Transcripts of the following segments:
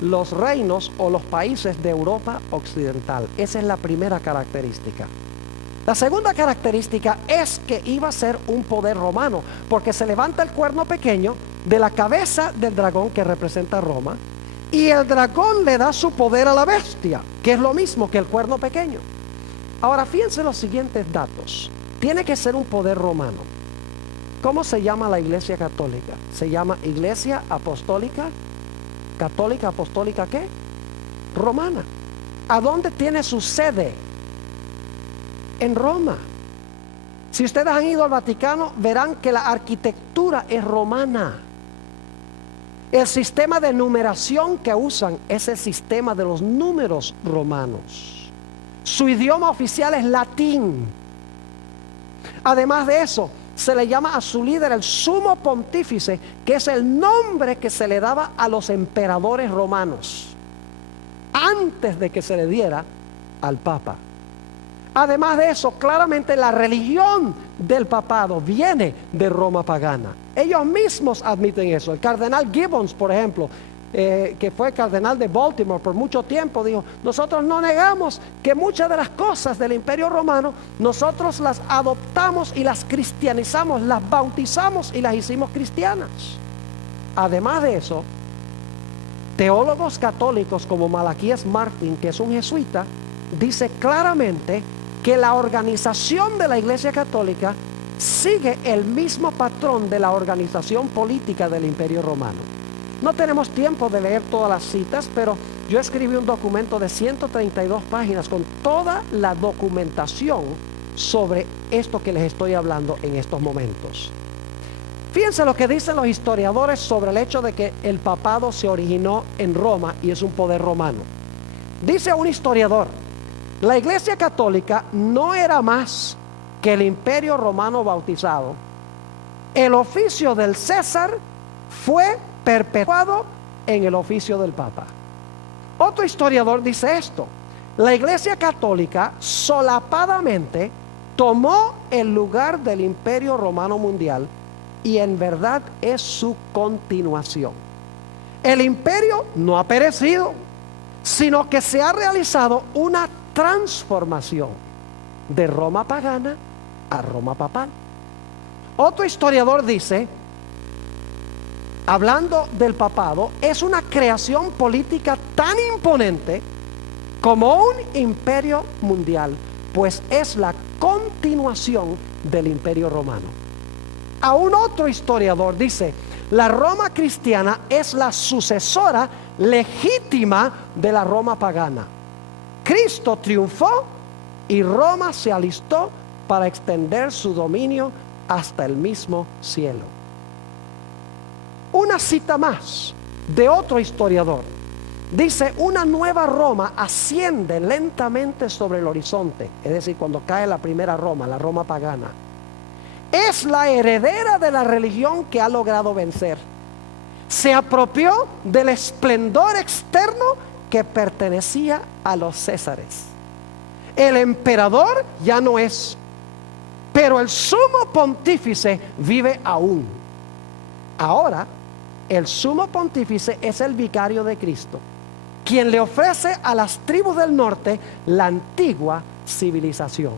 los reinos o los países de Europa occidental. Esa es la primera característica. La segunda característica es que iba a ser un poder romano, porque se levanta el cuerno pequeño de la cabeza del dragón que representa Roma, y el dragón le da su poder a la bestia, que es lo mismo que el cuerno pequeño. Ahora fíjense los siguientes datos. Tiene que ser un poder romano. ¿Cómo se llama la Iglesia Católica? Se llama Iglesia Apostólica, Católica Apostólica, ¿qué? Romana. ¿A dónde tiene su sede? En Roma. Si ustedes han ido al Vaticano, verán que la arquitectura es romana. El sistema de numeración que usan es el sistema de los números romanos. Su idioma oficial es latín. Además de eso, se le llama a su líder el sumo pontífice, que es el nombre que se le daba a los emperadores romanos antes de que se le diera al papa. Además de eso, claramente la religión del papado viene de Roma pagana. Ellos mismos admiten eso. El cardenal Gibbons, por ejemplo, que fue cardenal de Baltimore por mucho tiempo, dijo: nosotros no negamos que muchas de las cosas del Imperio Romano nosotros las adoptamos y las cristianizamos, las bautizamos y las hicimos cristianas. Además de eso, teólogos católicos como Malaquías Martín, que es un jesuita, dice claramente que la organización de la Iglesia Católica sigue el mismo patrón de la organización política del Imperio Romano. No tenemos tiempo de leer todas las citas, pero yo escribí un documento de 132 páginas con toda la documentación sobre esto que les estoy hablando en estos momentos. Fíjense lo que dicen los historiadores sobre el hecho de que el papado se originó en Roma y es un poder romano. Dice un historiador: la Iglesia Católica no era más que el Imperio Romano bautizado. El oficio del César fue perpetuado en el oficio del Papa. Otro historiador dice esto: la Iglesia Católica solapadamente tomó el lugar del Imperio Romano Mundial y en verdad es su continuación. El imperio no ha perecido, sino que se ha realizado una transformación de Roma pagana a Roma papal. Otro historiador dice, hablando del papado, es una creación política tan imponente como un imperio mundial, pues es la continuación del Imperio Romano. Aún otro historiador dice, la Roma cristiana es la sucesora legítima de la Roma pagana. Cristo triunfó y Roma se alistó para extender su dominio hasta el mismo cielo. Una cita más de otro historiador. Dice, una nueva Roma asciende lentamente sobre el horizonte. Es decir, cuando cae la primera Roma, la Roma pagana. Es la heredera de la religión que ha logrado vencer. Se apropió del esplendor externo que pertenecía a los Césares. El emperador ya no es, pero el sumo pontífice vive aún. Ahora, el sumo pontífice es el vicario de Cristo, quien le ofrece a las tribus del norte la antigua civilización.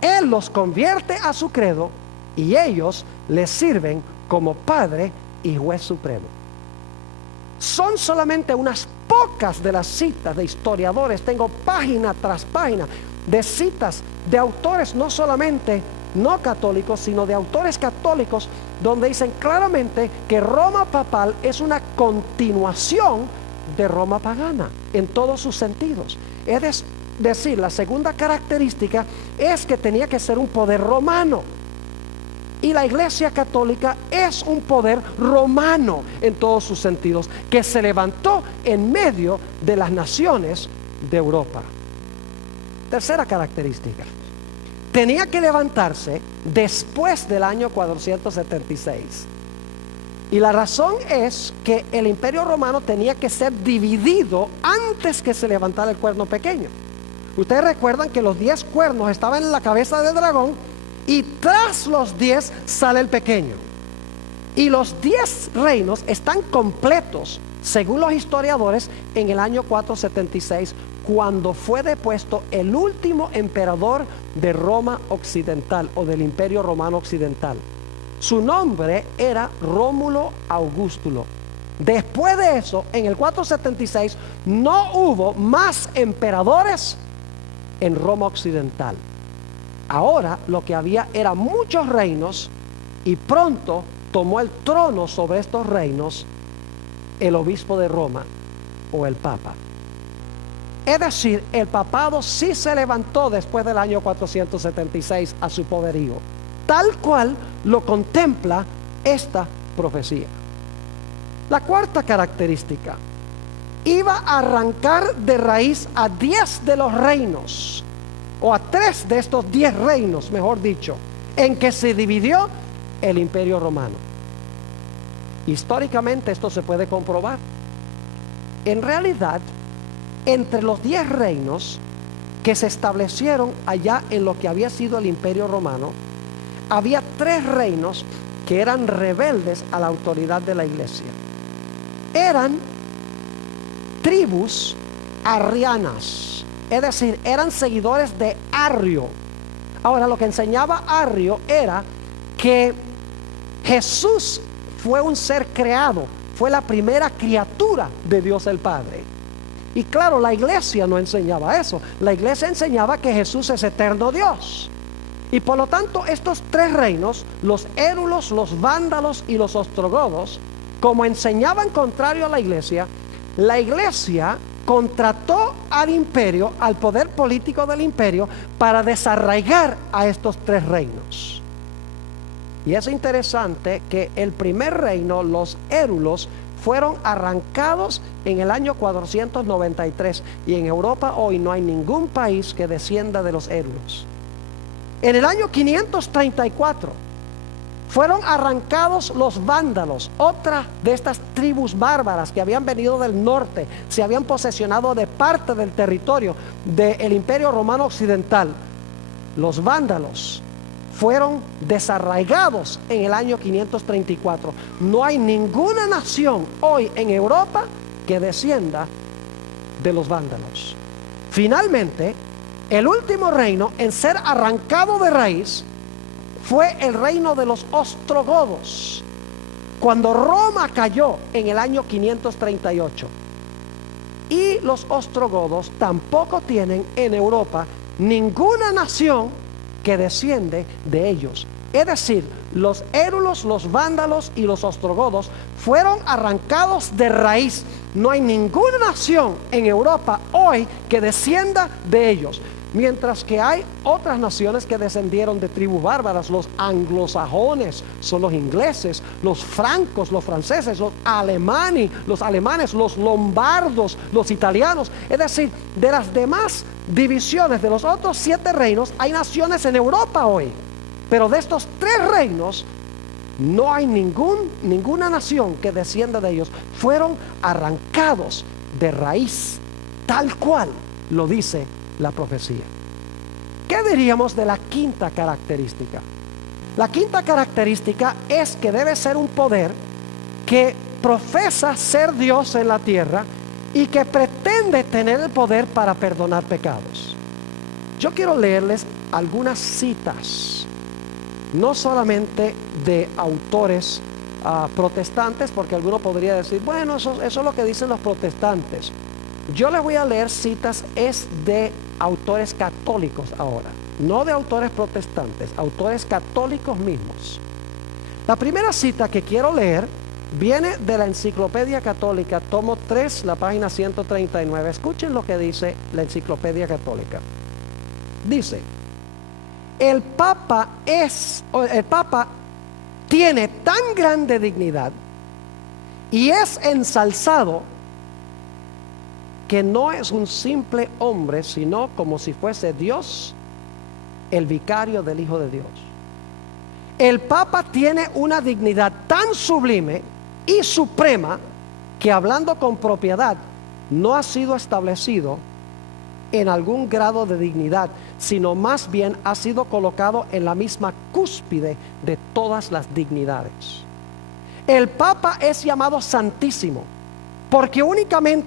Él los convierte a su credo y ellos le sirven como Padre y Juez Supremo. Son solamente unas pocas de las citas de historiadores. Tengo página tras página de citas de autores no solamente no católicos, sino de autores católicos, donde dicen claramente que Roma papal es una continuación de Roma pagana en todos sus sentidos. Es decir, la segunda característica es que tenía que ser un poder romano. Y la Iglesia Católica es un poder romano en todos sus sentidos, que se levantó en medio de las naciones de Europa. Tercera característica: tenía que levantarse después del año 476. Y la razón es que el Imperio Romano tenía que ser dividido antes que se levantara el cuerno pequeño. Ustedes recuerdan que los 10 cuernos estaban en la cabeza del dragón y tras los 10 sale el pequeño. Y los 10 reinos están completos según los historiadores, en el año 476, cuando fue depuesto el último emperador de Roma Occidental o del Imperio Romano Occidental. Su nombre era Rómulo Augustulo. Después de eso, en el 476, no hubo más emperadores en Roma Occidental. Ahora lo que había eran muchos reinos, y pronto tomó el trono sobre estos reinos el obispo de Roma o el papa. Es decir, el papado sí se levantó después del año 476 a su poderío, tal cual lo contempla esta profecía. La cuarta característica: iba a arrancar de raíz a 10 de los reinos, o a 3 de estos 10 reinos, mejor dicho, en que se dividió el Imperio Romano. Históricamente esto se puede comprobar. En realidad, entre los 10 reinos que se establecieron allá en lo que había sido el Imperio Romano, había 3 reinos que eran rebeldes a la autoridad de la iglesia. Eran tribus arrianas, es decir, eran seguidores de Arrio. Ahora, lo que enseñaba Arrio era que Jesús fue un ser creado, fue la primera criatura de Dios el Padre. Y claro, la iglesia no enseñaba eso. La iglesia enseñaba que Jesús es eterno Dios. Y por lo tanto, estos 3 reinos, los érulos, los vándalos y los ostrogodos, como enseñaban contrario a la iglesia contrató al imperio, al poder político del imperio, para desarraigar a estos 3 reinos. Y es interesante que el primer reino, los érulos, fueron arrancados en el año 493, y en Europa hoy no hay ningún país que descienda de los érulos. En el año 534 fueron arrancados los vándalos, otra de estas tribus bárbaras que habían venido del norte, se habían posesionado de parte del territorio del Imperio Romano Occidental. Los vándalos fueron desarraigados en el año 534. No hay ninguna nación hoy en Europa que descienda de los vándalos. Finalmente, el último reino en ser arrancado de raíz fue el reino de los ostrogodos, cuando Roma cayó en el año 538. Y los ostrogodos tampoco tienen en Europa ninguna nación que desciende de ellos. Es decir, los érulos, los vándalos y los ostrogodos fueron arrancados de raíz. No hay ninguna nación en Europa hoy que descienda de ellos. Mientras que hay otras naciones que descendieron de tribus bárbaras. Los anglosajones son los ingleses, los francos, los franceses, los alemanes, los lombardos, los italianos. Es decir, de las demás divisiones de los otros 7 reinos, hay naciones en Europa hoy. Pero de estos 3 reinos, no hay ninguna nación que descienda de ellos. Fueron arrancados de raíz, tal cual lo dice la profecía. ¿Qué diríamos de la quinta característica? La quinta característica es que debe ser un poder que profesa ser Dios en la tierra y que pretende tener el poder para perdonar pecados. Yo quiero leerles algunas citas, no solamente de autores protestantes, porque alguno podría decir, bueno, eso es lo que dicen los protestantes. Yo les voy a leer citas de autores católicos ahora, no de autores protestantes, autores católicos mismos. La primera cita que quiero leer viene de la Enciclopedia Católica, tomo 3, la página 139. Escuchen lo que dice la Enciclopedia Católica. Dice: el Papa tiene tan grande dignidad y es ensalzado que no es un simple hombre, sino como si fuese Dios, el vicario del Hijo de Dios. El Papa tiene una dignidad tan sublime y suprema que, hablando con propiedad, no ha sido establecido en algún grado de dignidad, sino más bien ha sido colocado en la misma cúspide de todas las dignidades. El Papa es llamado Santísimo porque únicamente